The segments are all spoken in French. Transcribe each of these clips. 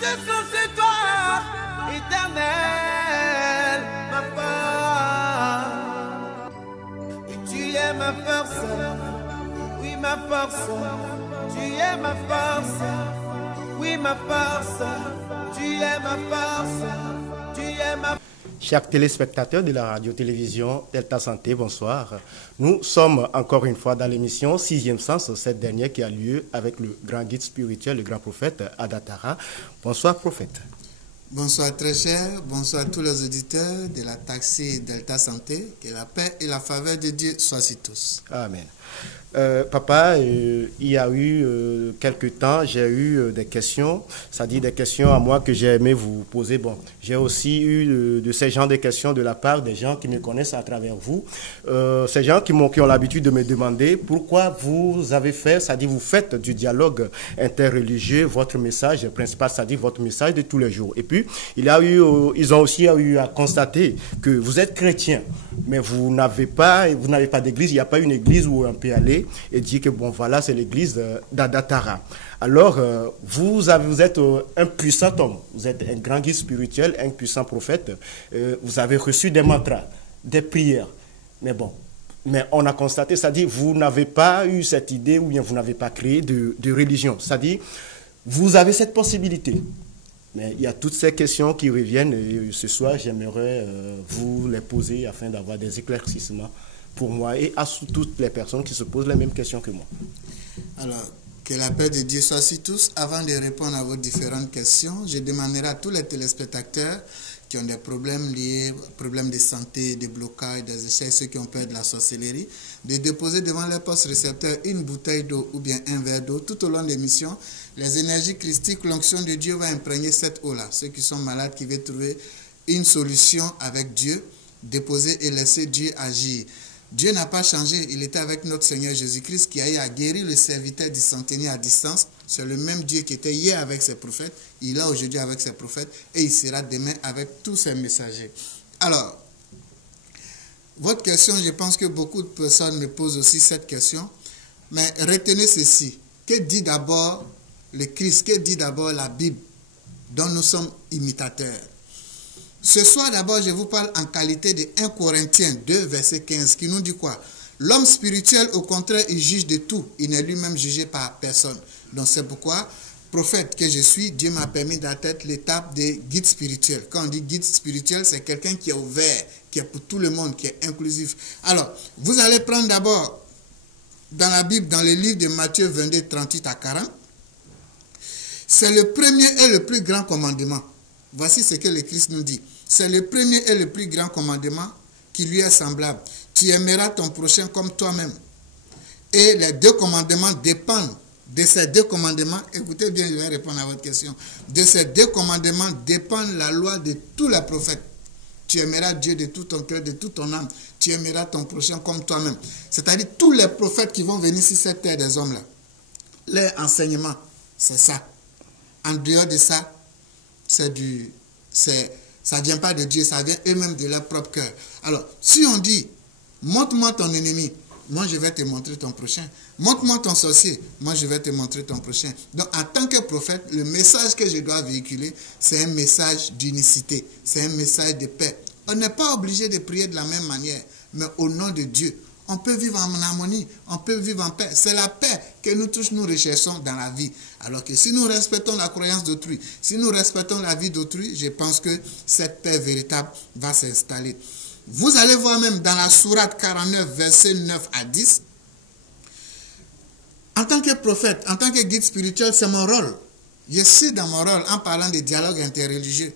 majesté c'est toi, éternel, ma force. Et tu es ma force, oui ma force. Tu es ma force, oui ma force. Tu es ma force, tu es ma force. Chers téléspectateurs de la radio-télévision Delta Santé, bonsoir. Nous sommes encore une fois dans l'émission 6e Sens, cette dernière qui a lieu avec le grand guide spirituel, le grand prophète Ada Tara. Bonsoir prophète. Bonsoir très cher, bonsoir tous les auditeurs de la taxi Delta Santé. Que la paix et la faveur de Dieu soient sur tous. Amen. Papa, il y a eu quelques temps, j'ai eu des questions, c'est-à-dire des questions à moi que j'ai aimé vous poser. Bon, j'ai aussi eu de ces genres de questions de la part des gens qui me connaissent à travers vous. Ces gens qui ont l'habitude de me demander pourquoi vous avez fait, c'est-à-dire vous faites du dialogue interreligieux, votre message principal, c'est-à-dire votre message de tous les jours. Et puis, ils ont aussi eu à constater que vous êtes chrétien, mais vous n'avez pas d'église, il n'y a pas une église où on peut aller et dire que bon voilà c'est l'église d'Ada Tara. Alors vous êtes un puissant homme, vous êtes un grand guide spirituel, un puissant prophète, vous avez reçu des mantras, des prières, mais on a constaté, c'est-à-dire vous n'avez pas eu cette idée ou bien vous n'avez pas créé de religion, c'est-à-dire vous avez cette possibilité. Mais il y a toutes ces questions qui reviennent et ce soir j'aimerais vous les poser afin d'avoir des éclaircissements pour moi et à toutes les personnes qui se posent les mêmes questions que moi. Alors, que la paix de Dieu soit sur tous. Avant de répondre à vos différentes questions, je demanderai à tous les téléspectateurs qui ont des problèmes liés, problèmes de santé, de blocage, des échecs, ceux qui ont peur de la sorcellerie, de déposer devant leur poste récepteur une bouteille d'eau ou bien un verre d'eau. Tout au long de l'émission, les énergies christiques, l'onction de Dieu va imprégner cette eau-là. Ceux qui sont malades, qui veulent trouver une solution avec Dieu, déposer et laisser Dieu agir. Dieu n'a pas changé, il était avec notre Seigneur Jésus-Christ qui a eu à guérir le serviteur du centenier à distance. C'est le même Dieu qui était hier avec ses prophètes, il est aujourd'hui avec ses prophètes et il sera demain avec tous ses messagers. Alors, votre question, je pense que beaucoup de personnes me posent aussi cette question, mais retenez ceci, que dit d'abord le Christ, que dit d'abord la Bible dont nous sommes imitateurs? Ce soir, d'abord, je vous parle en qualité de 1 Corinthiens 2, verset 15, qui nous dit quoi? L'homme spirituel, au contraire, il juge de tout. Il n'est lui-même jugé par personne. Donc, c'est pourquoi, prophète que je suis, Dieu m'a permis d'atteindre l'étape de guide spirituel. Quand on dit guide spirituel, c'est quelqu'un qui est ouvert, qui est pour tout le monde, qui est inclusif. Alors, vous allez prendre d'abord, dans la Bible, dans le livre de Matthieu 22, 38 à 40, c'est le premier et le plus grand commandement. Voici ce que le Christ nous dit. C'est le premier et le plus grand commandement qui lui est semblable. Tu aimeras ton prochain comme toi-même. Et les deux commandements dépendent de ces deux commandements. Écoutez bien, je vais répondre à votre question. De ces deux commandements dépend la loi de tous les prophètes. Tu aimeras Dieu de tout ton cœur, de toute ton âme. Tu aimeras ton prochain comme toi-même. C'est-à-dire tous les prophètes qui vont venir sur cette terre des hommes-là. Leur enseignement, c'est ça. En dehors de ça, ça ne vient pas de Dieu, ça vient eux-mêmes de leur propre cœur. Alors, si on dit, montre-moi ton ennemi, moi je vais te montrer ton prochain. Montre-moi ton sorcier, moi je vais te montrer ton prochain. Donc, en tant que prophète, le message que je dois véhiculer, c'est un message d'unicité, c'est un message de paix. On n'est pas obligé de prier de la même manière, mais au nom de Dieu, on peut vivre en harmonie, on peut vivre en paix. C'est la paix que nous tous nous recherchons dans la vie. Alors que si nous respectons la croyance d'autrui, si nous respectons la vie d'autrui, je pense que cette paix véritable va s'installer. Vous allez voir même dans la sourate 49, versets 9 à 10, en tant que prophète, en tant que guide spirituel, c'est mon rôle. Je suis dans mon rôle en parlant de dialogue interreligieux.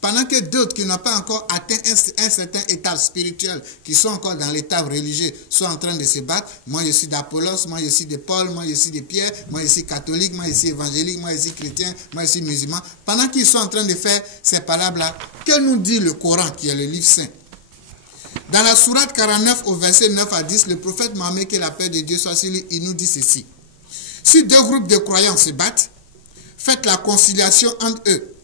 Pendant que d'autres qui n'ont pas encore atteint un certain état spirituel, qui sont encore dans l'état religieux, sont en train de se battre. Moi, je suis d'Apollos, moi, je suis de Paul, moi, je suis de Pierre, moi, je suis catholique, moi, je suis évangélique, moi, je suis chrétien, moi, je suis musulman. Pendant qu'ils sont en train de faire ces palabres-là, que nous dit le Coran, qui est le livre saint? Dans la sourate 49, au verset 9 à 10, le prophète Mahomet, que la paix de Dieu soit sur lui, il nous dit ceci. Si deux groupes de croyants se battent, faites la conciliation entre eux.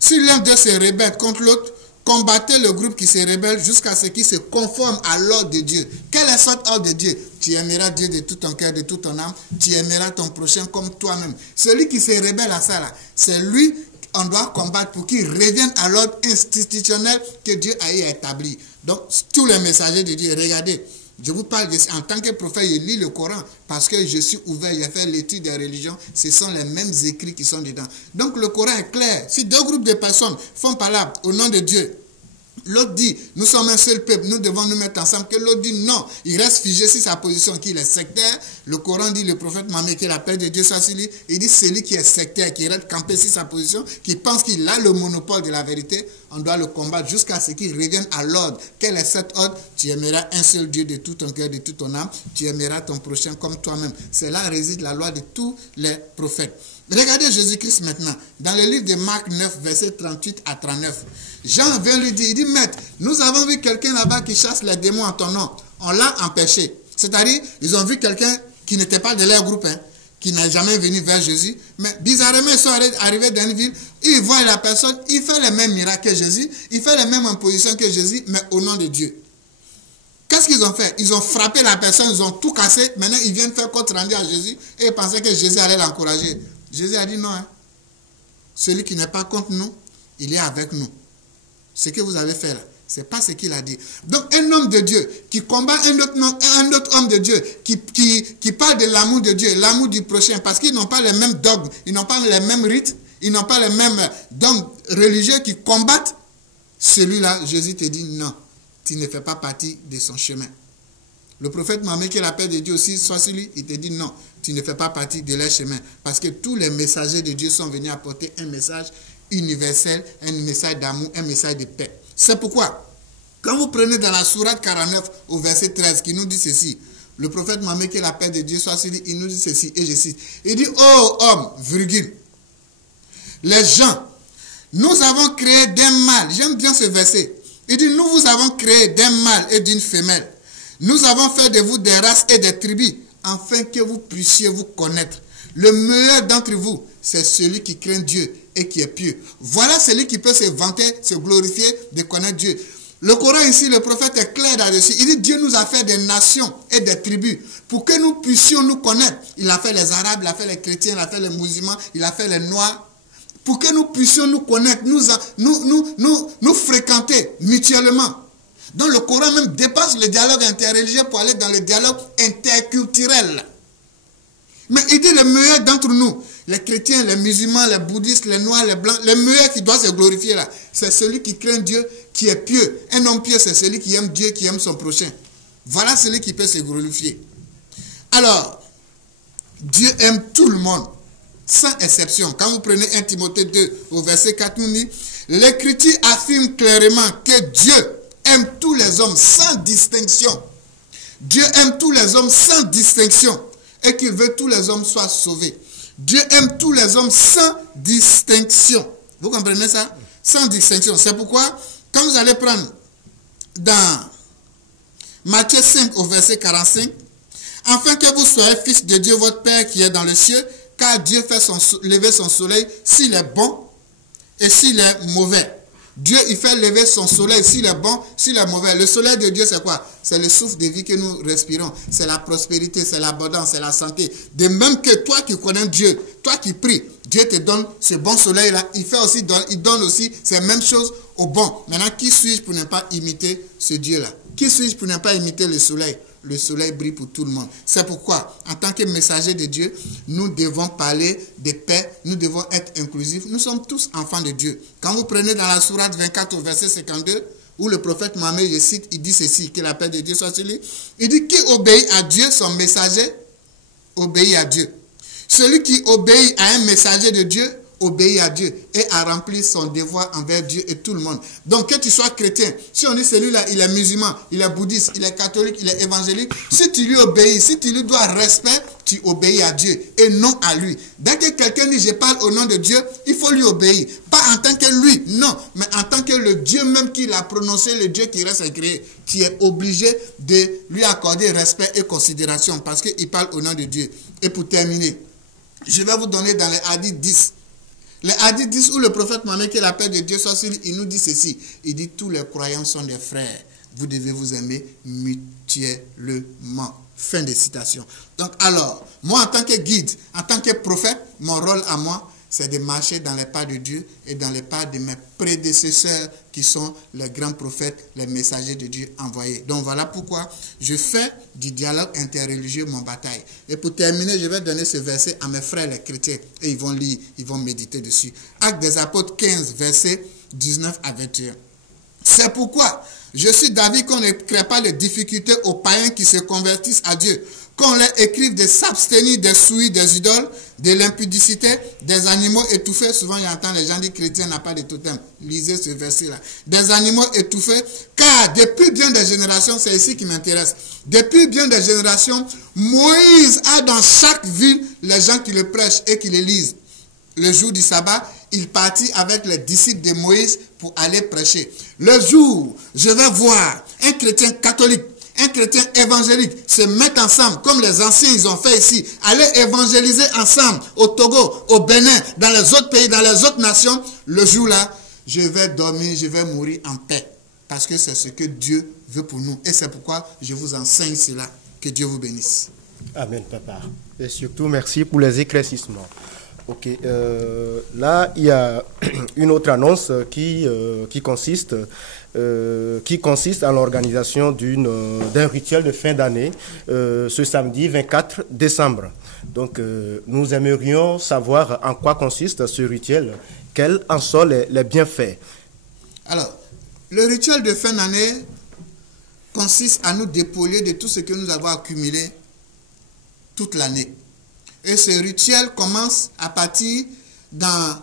Si l'un d'eux se rebelle contre l'autre, combattez le groupe qui se rebelle jusqu'à ce qu'il se conforme à l'ordre de Dieu. Quel est cet ordre de Dieu? Tu aimeras Dieu de tout ton cœur, de toute ton âme. Tu aimeras ton prochain comme toi-même. Celui qui se rebelle à ça, c'est lui on doit combattre pour qu'ils reviennent à l'ordre institutionnel que Dieu a établi. Donc, tous les messagers de Dieu, regardez, je vous parle en tant que prophète, je lis le Coran parce que je suis ouvert, j'ai fait l'étude des religions, ce sont les mêmes écrits qui sont dedans. Donc, le Coran est clair. Si deux groupes de personnes font parler au nom de Dieu, l'autre dit, nous sommes un seul peuple, nous devons nous mettre ensemble, que l'autre dit non, il reste figé sur sa position, qu'il est sectaire. Le Coran dit, le prophète Mahomet, que la paix de Dieu soit sur lui, il dit, celui qui est sectaire, qui reste campé sur sa position, qui pense qu'il a le monopole de la vérité, on doit le combattre jusqu'à ce qu'il revienne à l'ordre. Quel est cet ordre? Tu aimeras un seul Dieu de tout ton cœur, de toute ton âme, tu aimeras ton prochain comme toi-même. C'est là réside la loi de tous les prophètes. Regardez Jésus-Christ maintenant, dans le livre de Marc 9, versets 38 à 39. Jean vient lui dire, il dit, maître, nous avons vu quelqu'un là-bas qui chasse les démons en ton nom. On l'a empêché. C'est-à-dire, ils ont vu quelqu'un qui n'était pas de leur groupe, qui n'est jamais venu vers Jésus. Mais bizarrement, ils sont arrivés dans une ville, ils voient la personne, il fait les mêmes miracles que Jésus, il fait les mêmes impositions que Jésus, mais au nom de Dieu. Qu'est-ce qu'ils ont fait? Ils ont frappé la personne, ils ont tout cassé. Maintenant, ils viennent faire compte rendu à Jésus et ils pensaient que Jésus allait l'encourager. Jésus a dit non. Celui qui n'est pas contre nous, il est avec nous. Ce que vous avez fait là, ce n'est pas ce qu'il a dit. Donc, un homme de Dieu qui combat un autre homme de Dieu, qui parle de l'amour de Dieu, l'amour du prochain, parce qu'ils n'ont pas les mêmes dogmes, ils n'ont pas les mêmes rites, ils n'ont pas les mêmes dogmes religieux qui combattent, celui-là, Jésus te dit non, tu ne fais pas partie de son chemin. Le prophète Mahomet, que la paix de Dieu aussi soit sur lui, il te dit non, tu ne fais pas partie de leur chemin. Parce que tous les messagers de Dieu sont venus apporter un message universel, un message d'amour, un message de paix. C'est pourquoi, quand vous prenez dans la sourate 49 au verset 13 qui nous dit ceci, le prophète Mahomet, que la paix de Dieu soit sur lui, il nous dit ceci, et je cite, il dit, oh homme, virgule, les gens, nous avons créé d'un mâle, j'aime bien ce verset, il dit, nous vous avons créé d'un mâle et d'une femelle. Nous avons fait de vous des races et des tribus, afin que vous puissiez vous connaître. Le meilleur d'entre vous, c'est celui qui craint Dieu et qui est pieux. Voilà celui qui peut se vanter, se glorifier de connaître Dieu. Le Coran ici, le prophète est clair là-dessus. Il dit, Dieu nous a fait des nations et des tribus pour que nous puissions nous connaître. Il a fait les Arabes, il a fait les chrétiens, il a fait les musulmans, il a fait les Noirs. Pour que nous puissions nous connaître, nous fréquenter mutuellement. Donc le Coran même dépasse le dialogue interreligieux pour aller dans le dialogue interculturel. Mais il dit le meilleur d'entre nous, les chrétiens, les musulmans, les bouddhistes, les noirs, les blancs, le meilleur qui doit se glorifier là, c'est celui qui craint Dieu, qui est pieux. Un homme pieux, c'est celui qui aime Dieu, qui aime son prochain. Voilà celui qui peut se glorifier. Alors, Dieu aime tout le monde, sans exception. Quand vous prenez 1 Timothée 2 au verset 4, nous dit, l'Écriture affirme clairement que Dieu aime tous les hommes sans distinction. Dieu aime tous les hommes sans distinction et qu'il veut que tous les hommes soient sauvés. Dieu aime tous les hommes sans distinction. Vous comprenez ça? Sans distinction. C'est pourquoi, quand vous allez prendre dans Matthieu 5 au verset 45, afin que vous soyez fils de Dieu, votre Père qui est dans les cieux, car Dieu fait lever son soleil s'il est bon et s'il est mauvais. Dieu, il fait lever son soleil, s'il est bon, s'il est mauvais. Le soleil de Dieu, c'est quoi? C'est le souffle de vie que nous respirons. C'est la prospérité, c'est l'abondance, c'est la santé. De même que toi qui connais Dieu, toi qui pries, Dieu te donne ce bon soleil-là. Il donne aussi ces mêmes choses au bon. Maintenant, qui suis-je pour ne pas imiter ce Dieu-là? Qui suis-je pour ne pas imiter le soleil? Le soleil brille pour tout le monde. C'est pourquoi, en tant que messager de Dieu, nous devons parler de paix, nous devons être inclusifs. Nous sommes tous enfants de Dieu. Quand vous prenez dans la sourate 24 au verset 52, où le prophète Mahomet, je cite, il dit ceci, que la paix de Dieu soit sur lui. Il dit, qui obéit à Dieu, son messager, obéit à Dieu. Celui qui obéit à un messager de Dieu, obéit à Dieu et a rempli son devoir envers Dieu et tout le monde. Donc que tu sois chrétien, si on dit celui-là, il est musulman, il est bouddhiste, il est catholique, il est évangélique, si tu lui obéis, si tu lui dois respect, tu obéis à Dieu et non à lui. Dès que quelqu'un dit je parle au nom de Dieu, il faut lui obéir. Pas en tant que lui, non, mais en tant que le Dieu même qui l'a prononcé, le Dieu qui reste créé. Tu es obligé de lui accorder respect et considération parce qu'il parle au nom de Dieu. Et pour terminer, je vais vous donner dans les hadiths 10. Les hadiths 10 où le prophète Mohammed, que la paix de Dieu soit sur lui, il nous dit ceci. Il dit, tous les croyants sont des frères. Vous devez vous aimer mutuellement. Fin de citation. Donc alors, moi en tant que guide, en tant que prophète, mon rôle à moi, c'est de marcher dans les pas de Dieu et dans les pas de mes prédécesseurs qui sont les grands prophètes, les messagers de Dieu envoyés. Donc voilà pourquoi je fais du dialogue interreligieux mon bataille. Et pour terminer, je vais donner ce verset à mes frères les chrétiens et ils vont lire, ils vont méditer dessus. Actes des Apôtres 15, versets 19 à 21. C'est pourquoi je suis d'avis qu'on ne crée pas de difficultés aux païens qui se convertissent à Dieu, qu'on leur écrive de s'abstenir des souilles des idoles, de l'impudicité, des animaux étouffés. Souvent, j'entends les gens dire chrétiens n'ont pas de totem. Lisez ce verset-là. Des animaux étouffés, car depuis bien des générations, c'est ici qui m'intéresse, depuis bien des générations, Moïse a dans chaque ville les gens qui le prêchent et qui le lisent. Le jour du sabbat, il partit avec les disciples de Moïse pour aller prêcher. Le jour, je vais voir un chrétien catholique, un chrétien évangélique se mettre ensemble, comme les anciens ils ont fait ici, aller évangéliser ensemble au Togo, au Bénin, dans les autres pays, dans les autres nations. Le jour-là, je vais dormir, je vais mourir en paix. Parce que c'est ce que Dieu veut pour nous. Et c'est pourquoi je vous enseigne cela. Que Dieu vous bénisse. Amen, papa. Et surtout, merci pour les éclaircissements. Ok, là, il y a une autre annonce qui consiste à l'organisation d'un rituel de fin d'année ce samedi 24 décembre. Donc, nous aimerions savoir en quoi consiste ce rituel, quels en sont les bienfaits. Alors, le rituel de fin d'année consiste à nous dépouiller de tout ce que nous avons accumulé toute l'année. Et ce rituel commence à partir dans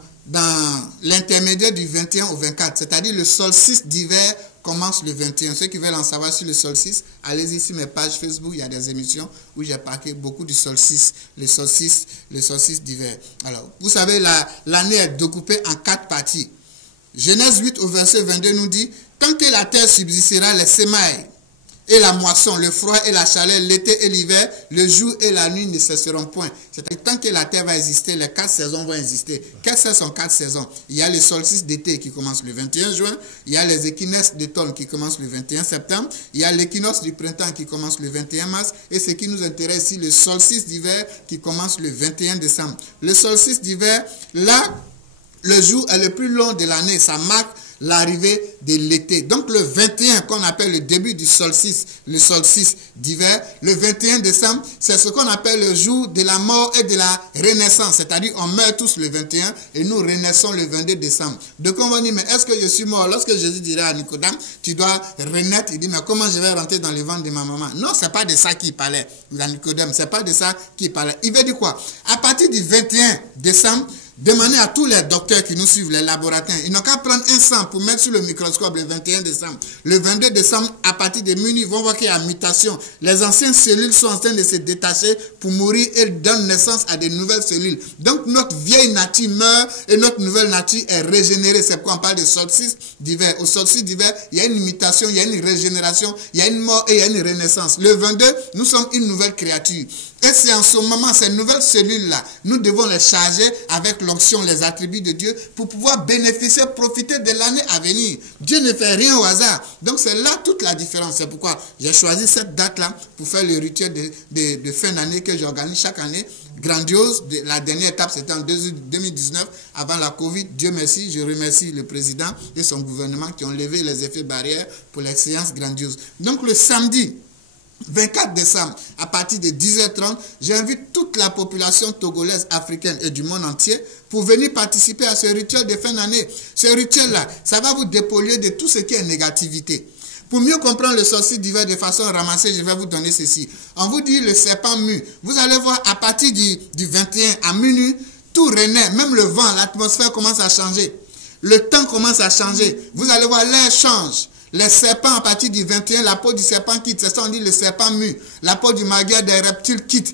l'intermédiaire du 21 au 24, c'est-à-dire le solstice d'hiver commence le 21. Ceux qui veulent en savoir sur le solstice, allez-y sur mes pages Facebook, il y a des émissions où j'ai parlé beaucoup du solstice, le solstice d'hiver. Alors, vous savez, l'année est découpée en 4 parties. Genèse 8 au verset 22 nous dit, tant que la terre subsistera, les semailles et la moisson, le froid et la chaleur, l'été et l'hiver, le jour et la nuit ne cesseront point. C'est-à-dire, tant que la terre va exister, les 4 saisons vont exister. Quelles sont 4 saisons? Il y a le solstice d'été qui commence le 21 juin, il y a les équinoxes d'automne qui commencent le 21 septembre, il y a l'équinoxe du printemps qui commence le 21 mars, et ce qui nous intéresse ici, le solstice d'hiver qui commence le 21 décembre. Le solstice d'hiver, là, le jour est le plus long de l'année, ça marque l'arrivée de l'été. Donc le 21 qu'on appelle le début du solstice, le solstice d'hiver, le 21 décembre, c'est ce qu'on appelle le jour de la mort et de la renaissance. C'est-à-dire on meurt tous le 21 et nous renaissons le 22 décembre. Donc on va dire, mais est-ce que je suis mort? Lorsque Jésus dirait à Nicodème, tu dois renaître, il dit, mais comment je vais rentrer dans le ventre de ma maman? Non, c'est pas de ça qu'il parlait, à Nicodème, c'est pas de ça qu'il parlait. Il veut dire quoi? À partir du 21 décembre, demandez à tous les docteurs qui nous suivent, les laboratoires, ils n'ont qu'à prendre un sang pour mettre sur le microscope le 21 décembre. Le 22 décembre, à partir de minuit, ils vont voir qu'il y a mutation. Les anciennes cellules sont en train de se détacher pour mourir et donnent naissance à de nouvelles cellules. Donc notre vieille nature meurt et notre nouvelle nature est régénérée. C'est pourquoi on parle de solstice d'hiver. Au solstice d'hiver, il y a une mutation, il y a une régénération, il y a une mort et il y a une renaissance. Le 22, nous sommes une nouvelle créature. Et c'est en ce moment, ces nouvelles cellules-là, nous devons les charger avec l'onction, les attributs de Dieu pour pouvoir bénéficier, profiter de l'année à venir. Dieu ne fait rien au hasard. Donc c'est là toute la différence. C'est pourquoi j'ai choisi cette date-là pour faire le rituel de fin d'année que j'organise chaque année. Grandiose. La dernière étape, c'était en 2019, avant la Covid. Dieu merci, je remercie le président et son gouvernement qui ont levé les effets barrières pour les séances grandioses. Donc le samedi 24 décembre, à partir de 10h30, j'invite toute la population togolaise, africaine et du monde entier pour venir participer à ce rituel de fin d'année. Ce rituel-là, ça va vous dépolluer de tout ce qui est négativité. Pour mieux comprendre le solstice d'hiver de façon ramassée, je vais vous donner ceci. On vous dit le serpent mue. Vous allez voir à partir du 21 à minuit, tout renaît, même le vent, l'atmosphère commence à changer. Le temps commence à changer. Vous allez voir, l'air change. Les serpents, à partir du 21, la peau du serpent quitte. C'est ça, on dit le serpent mue. La peau du maguire des reptiles quitte.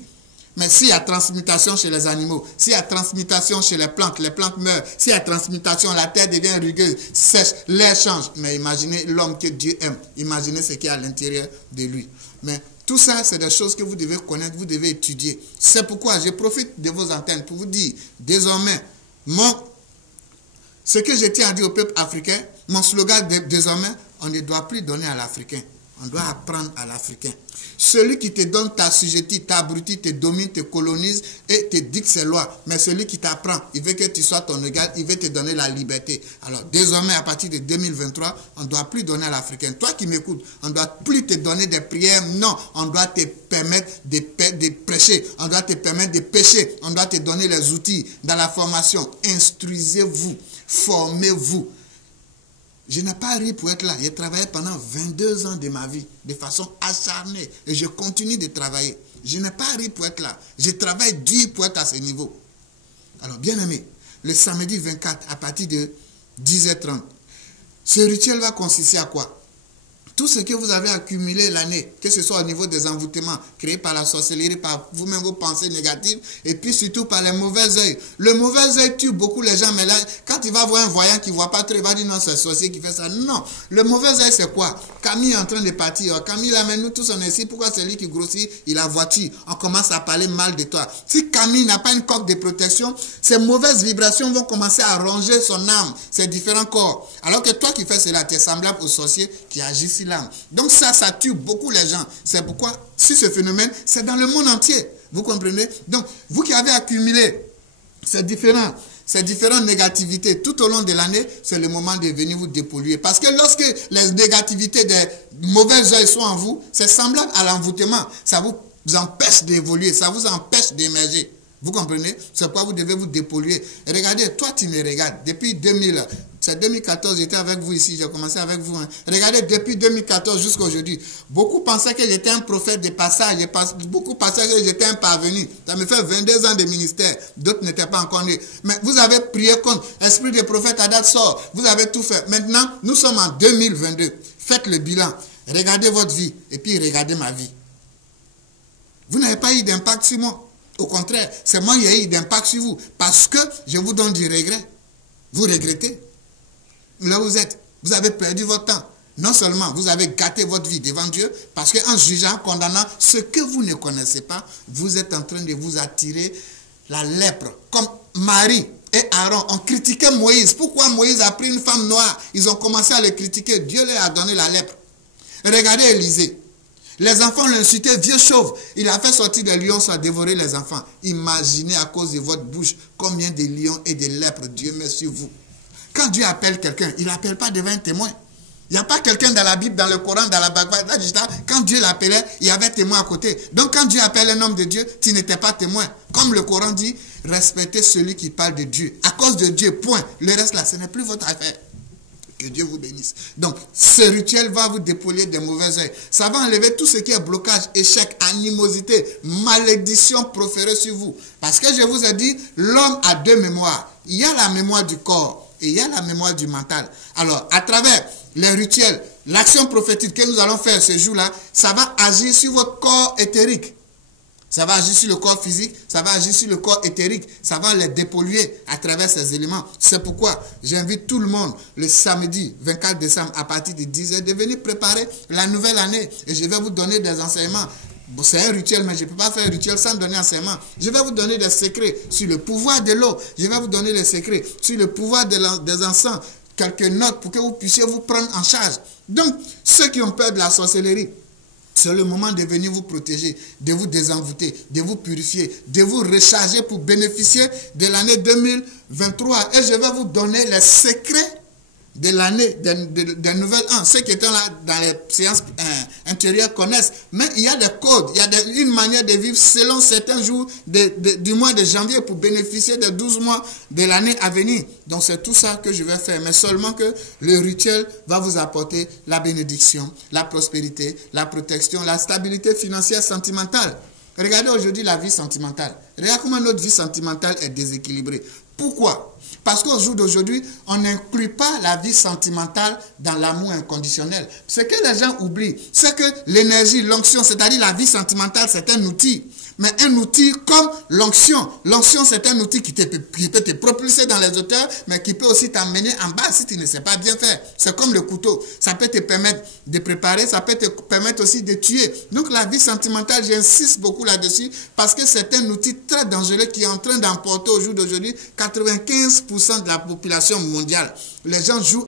Mais s'il y a transmutation chez les animaux, s'il y a transmutation chez les plantes meurent. S'il y a transmutation, la terre devient rugueuse, sèche, l'air change. Mais imaginez l'homme que Dieu aime. Imaginez ce qu'il y a à l'intérieur de lui. Mais tout ça, c'est des choses que vous devez connaître, vous devez étudier. C'est pourquoi je profite de vos antennes pour vous dire, désormais, ce que je tiens à dire au peuple africain, mon slogan désormais, on ne doit plus donner à l'Africain. On doit apprendre à l'Africain. Celui qui te donne t'assujettit, t'abrutit, te domine, te colonise et te dicte ses lois. Mais celui qui t'apprend, il veut que tu sois ton égal, il veut te donner la liberté. Alors désormais, à partir de 2023, on ne doit plus donner à l'Africain. Toi qui m'écoutes, on ne doit plus te donner des prières. Non, on doit te permettre de prêcher. On doit te permettre de pécher. On doit te donner les outils dans la formation. Instruisez-vous, formez-vous. Je n'ai pas ri pour être là. J'ai travaillé pendant 22 ans de ma vie, de façon acharnée. Et je continue de travailler. Je n'ai pas ri pour être là. Je travaille dur pour être à ce niveau. Alors, bien aimé, le samedi 24, à partir de 10h30, ce rituel va consister à quoi? Tout ce que vous avez accumulé l'année, que ce soit au niveau des envoûtements créés par la sorcellerie, par vous-même vos pensées négatives, et puis surtout par les mauvais œils. Le mauvais œil tue beaucoup les gens, mais là, quand il va voir un voyant qui ne voit pas trop, il va dire non, c'est un sorcier qui fait ça. Non, le mauvais œil c'est quoi? Camille est en train de partir. Camille, là, mais nous tous on est ici. Pourquoi c'est lui qui grossit? Il a voiture. On commence à parler mal de toi. Si Camille n'a pas une coque de protection, ces mauvaises vibrations vont commencer à ronger son âme, ses différents corps. Alors que toi qui fais cela, tu es semblable au sorcier qui agit sur l'âme. Donc ça tue beaucoup les gens. C'est pourquoi, si ce phénomène, c'est dans le monde entier. Vous comprenez? Donc, vous qui avez accumulé ces différentes négativités tout au long de l'année, c'est le moment de venir vous dépolluer. Parce que lorsque les négativités des mauvais œils sont en vous, c'est semblable à l'envoûtement. Ça vous empêche d'évoluer, ça vous empêche d'émerger. Vous comprenez? C'est pourquoi vous devez vous dépolluer. Et regardez, toi tu me regardes. Depuis 2014, j'étais avec vous ici, j'ai commencé avec vous. Regardez, depuis 2014 jusqu'à aujourd'hui, beaucoup pensaient que j'étais un prophète de passage. Beaucoup pensaient que j'étais un parvenu. Ça me fait 22 ans de ministère. D'autres n'étaient pas encore nés. Mais vous avez prié contre. Esprit de prophète Hadad sort. Vous avez tout fait. Maintenant, nous sommes en 2022. Faites le bilan. Regardez votre vie et puis regardez ma vie. Vous n'avez pas eu d'impact sur moi. Au contraire, c'est moi qui ai eu d'impact sur vous. Parce que je vous donne du regret. Vous regrettez. Là où vous êtes, vous avez perdu votre temps. Non seulement vous avez gâté votre vie devant Dieu, parce qu'en jugeant, en condamnant ce que vous ne connaissez pas, vous êtes en train de vous attirer la lèpre. Comme Marie et Aaron ont critiqué Moïse. Pourquoi Moïse a pris une femme noire? Ils ont commencé à le critiquer. Dieu leur a donné la lèpre. Regardez Élisée. Les enfants l'ont insulté, vieux chauve. Il a fait sortir des lions, soit dévorer les enfants. Imaginez à cause de votre bouche combien de lions et de lèpres Dieu met sur vous. Quand Dieu appelle quelqu'un, il n'appelle pas devant un témoin. Il n'y a pas quelqu'un dans la Bible, dans le Coran, dans la Bhagavad Gita. Quand Dieu l'appelait, il y avait témoin à côté. Donc quand Dieu appelle un homme de Dieu, tu n'étais pas témoin. Comme le Coran dit, respectez celui qui parle de Dieu. À cause de Dieu, point. Le reste là, ce n'est plus votre affaire. Que Dieu vous bénisse. Donc, ce rituel va vous dépolluer des mauvais œils. Ça va enlever tout ce qui est blocage, échec, animosité, malédiction proférée sur vous. Parce que je vous ai dit, l'homme a deux mémoires. Il y a la mémoire du corps et il y a la mémoire du mental. Alors, à travers les rituels, l'action prophétique que nous allons faire ce jour-là, ça va agir sur votre corps éthérique. Ça va agir sur le corps physique, ça va agir sur le corps éthérique, ça va les dépolluer à travers ces éléments. C'est pourquoi j'invite tout le monde le samedi 24 décembre à partir de 10h de venir préparer la nouvelle année. Et je vais vous donner des enseignements. Bon, c'est un rituel, mais je ne peux pas faire un rituel sans donner enseignement. Je vais vous donner des secrets sur le pouvoir de l'eau. Je vais vous donner des secrets sur le pouvoir des encens. Quelques notes pour que vous puissiez vous prendre en charge. Donc, ceux qui ont peur de la sorcellerie, c'est le moment de venir vous protéger, de vous désenvoûter, de vous purifier, de vous recharger pour bénéficier de l'année 2023. Et je vais vous donner les secrets de l'année, des nouvelles ans. Ceux qui étaient là dans les séances intérieures connaissent. Mais il y a des codes, il y a une manière de vivre selon certains jours du mois de janvier pour bénéficier des 12 mois de l'année à venir. Donc c'est tout ça que je vais faire. Mais seulement que le rituel va vous apporter la bénédiction, la prospérité, la protection, la stabilité financière sentimentale. Regardez aujourd'hui la vie sentimentale. Regardez comment notre vie sentimentale est déséquilibrée. Pourquoi? Parce qu'au jour d'aujourd'hui, on n'inclut pas la vie sentimentale dans l'amour inconditionnel. Ce que les gens oublient, c'est que l'énergie, l'onction, c'est-à-dire la vie sentimentale, c'est un outil. Mais un outil comme l'onction. L'onction, c'est un outil qui peut te propulser dans les hauteurs, mais qui peut aussi t'emmener en bas si tu ne sais pas bien faire. C'est comme le couteau. Ça peut te permettre de préparer, ça peut te permettre aussi de tuer. Donc la vie sentimentale, j'insiste beaucoup là-dessus, parce que c'est un outil très dangereux qui est en train d'emporter au jour d'aujourd'hui 95% de la population mondiale. Les gens jouent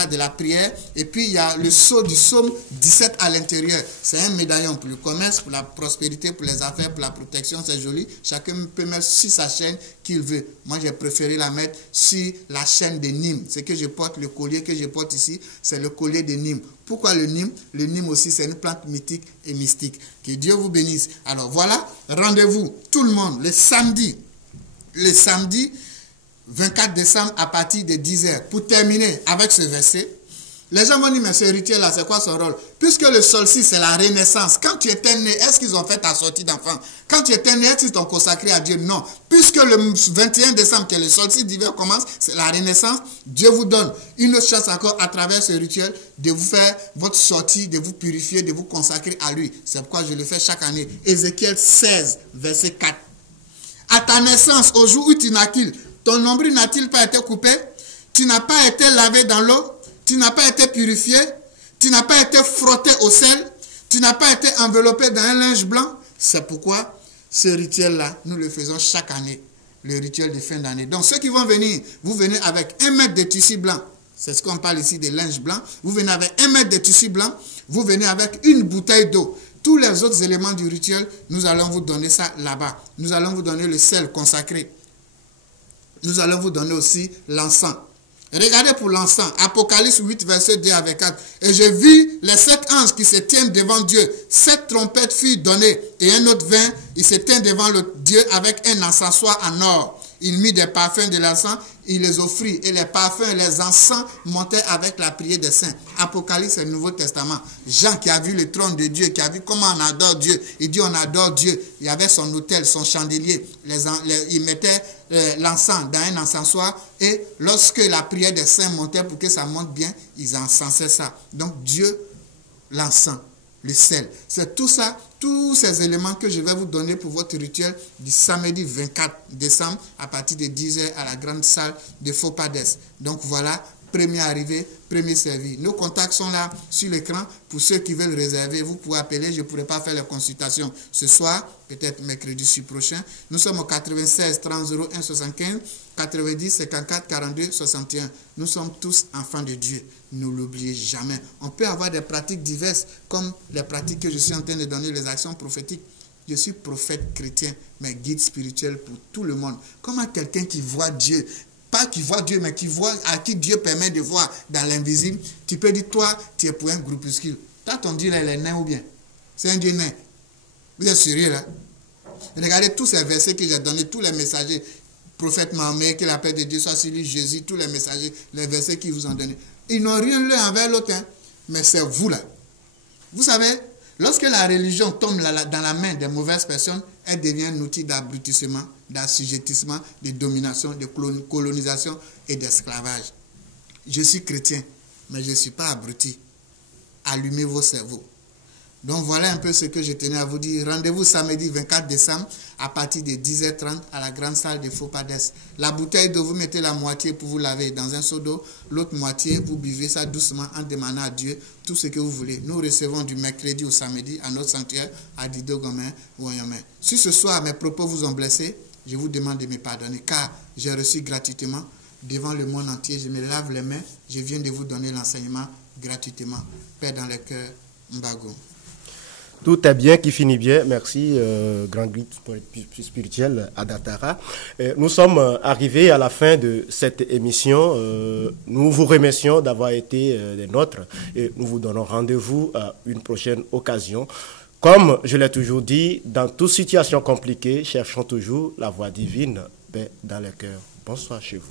sacrale de la prière. Et puis il y a le sceau du psaume 17 à l'intérieur. C'est un médaillon pour le commerce, pour la prospérité, pour les affaires, pour la protection. C'est joli. Chacun peut mettre sur sa chaîne qu'il veut. Moi, j'ai préféré la mettre sur la chaîne de Nîmes. Ce que je porte, le collier que je porte ici, c'est le collier de Nîmes. Pourquoi le Nîmes? Le Nîmes aussi, c'est une plante mythique et mystique. Que Dieu vous bénisse. Alors voilà, rendez-vous tout le monde le samedi 24 décembre à partir de 10h. Pour terminer avec ce verset, les gens vont dire, mais ce rituel-là, c'est quoi son rôle? Puisque le solstice, c'est la renaissance. Quand tu étais né, est-ce qu'ils ont fait ta sortie d'enfant? Quand tu étais né, est-ce qu'ils t'ont consacré à Dieu? Non. Puisque le 21 décembre, que le solstice d'hiver commence, c'est la renaissance, Dieu vous donne une autre chance encore à travers ce rituel de vous faire votre sortie, de vous purifier, de vous consacrer à lui. C'est pourquoi je le fais chaque année. Ézéchiel 16, verset 4. À ta naissance, au jour où tu naquis, ton nombril n'a-t-il pas été coupé? Tu n'as pas été lavé dans l'eau? Tu n'as pas été purifié? Tu n'as pas été frotté au sel? Tu n'as pas été enveloppé dans un linge blanc? C'est pourquoi ce rituel-là, nous le faisons chaque année. Le rituel de fin d'année. Donc ceux qui vont venir, vous venez avec 1 mètre de tissu blanc. C'est ce qu'on parle ici de linge blanc. Vous venez avec 1 mètre de tissu blanc. Vous venez avec une bouteille d'eau. Tous les autres éléments du rituel, nous allons vous donner ça là-bas. Nous allons vous donner le sel consacré. Nous allons vous donner aussi l'encens. Regardez pour l'encens. Apocalypse 8, verset 2 avec 4. Et je vis les 7 anges qui se tiennent devant Dieu. 7 trompettes furent données. Et un autre vint, il se tient devant le Dieu avec un encensoir en or. Il mit des parfums de l'encens, il les offrit. Et les parfums et les encens montaient avec la prière des saints. Apocalypse, c'est le Nouveau Testament. Jean qui a vu le trône de Dieu, qui a vu comment on adore Dieu. Il dit on adore Dieu. Il y avait son autel, son chandelier. Il mettait l'encens dans un encensoir. Et lorsque la prière des saints montait pour que ça monte bien, ils encensaient ça. Donc Dieu, l'encens, le sel. C'est tout ça, tous ces éléments que je vais vous donner pour votre rituel du samedi 24 décembre à partir de 10h à la grande salle de Fopades. Donc voilà, premier arrivé, premier servi. Nos contacts sont là sur l'écran. Pour ceux qui veulent réserver, vous pouvez appeler. Je ne pourrai pas faire les consultations ce soir, peut-être mercredi prochain. Nous sommes au 96 30 01 75 90 54 42 61. Nous sommes tous enfants de Dieu. Ne l'oubliez jamais. On peut avoir des pratiques diverses comme les pratiques que je suis en train de donner, les actions prophétiques. Je suis prophète chrétien, mais guide spirituel pour tout le monde. Comment quelqu'un qui voit Dieu, pas qui voit Dieu, mais qui voit, à qui Dieu permet de voir dans l'invisible, tu peux dire, toi, tu es pour un groupuscule. Toi, ton Dieu, là, il est nain ou bien? C'est un Dieu nain. Vous êtes sérieux, là? Regardez tous ces versets que j'ai donnés, tous les messagers, prophète Mahomet, que la paix de Dieu soit sur lui, Jésus, tous les messagers, les versets qu'ils vous ont donnés. Ils n'ont rien l'un envers l'autre, hein, mais c'est vous, là. Vous savez, lorsque la religion tombe dans la main des mauvaises personnes, elle devient un outil d'abrutissement, d'assujettissement, de domination, de colonisation et d'esclavage. Je suis chrétien, mais je ne suis pas abruti. Allumez vos cerveaux. Donc voilà un peu ce que je tenais à vous dire. Rendez-vous samedi 24 décembre à partir de 10h30 à la grande salle de Fopades. La bouteille d'eau, vous mettez la moitié pour vous laver dans un seau d'eau. L'autre moitié, vous buvez ça doucement en demandant à Dieu tout ce que vous voulez. Nous recevons du mercredi au samedi à notre sanctuaire à Dido Gomen, Ouayamé. Si ce soir mes propos vous ont blessé, je vous demande de me pardonner car j'ai reçu gratuitement devant le monde entier. Je me lave les mains. Je viens de vous donner l'enseignement gratuitement. Paix dans le cœur, Mbago. Tout est bien qui finit bien. Merci, grand guide spirituel Adatara. Nous sommes arrivés à la fin de cette émission. Nous vous remercions d'avoir été des nôtres et nous vous donnons rendez-vous à une prochaine occasion. Comme je l'ai toujours dit, dans toute situation compliquée, cherchons toujours la voie divine, paix dans le cœur. Bonsoir chez vous.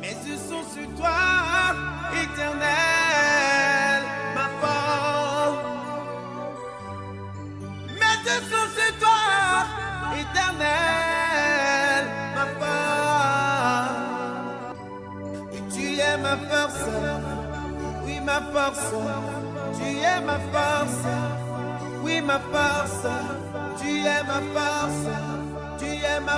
Mes yeux sont sur toi, éternel, ma force. Mes yeux sont sur toi, éternel, ma force. Et tu es ma force, oui ma force. Tu es ma force, oui ma force. Tu es ma force, tu es ma